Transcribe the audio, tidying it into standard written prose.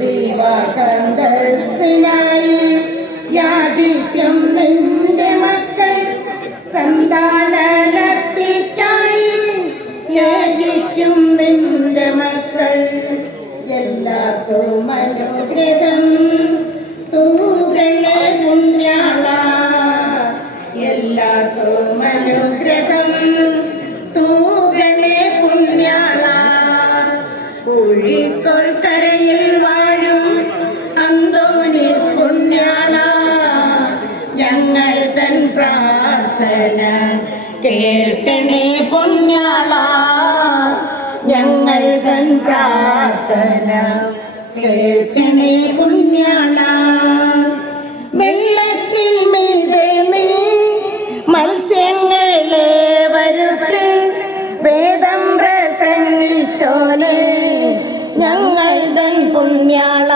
വിവാഹന്തസ്സിനായി യാചിക്കും നിന്റെ മക്കൾ, സന്താനലബ്ധിക്കായി യാചിക്കും നിന്റെ മക്കൾ. എല്ലാവർക്കും അനുഗ്രഹം തൂകണേ പുണ്യാള, എല്ലാവർക്കും അനുഗ്രഹം തൂകണേ പുണ്യാള. കോഴിക്കോൾക്കരയിൽ വാഴും അന്തോണീസ് പുണ്യാള, ഞങ്ങൾ തൻ പ്രാർത്ഥന കേൾക്കണേ പുണ്യാള, ഞങ്ങൾ തൻ പ്രാർത്ഥന കേൾക്കണേ പുണ്യാള. വെള്ളത്തിൽ മീതെ നീ മത്സ്യങ്ങളെ വരുത്ത് വേദം പ്രസംഗിച്ചോലെ, ഞങ്ങൾ തൻ പുണ്യാള.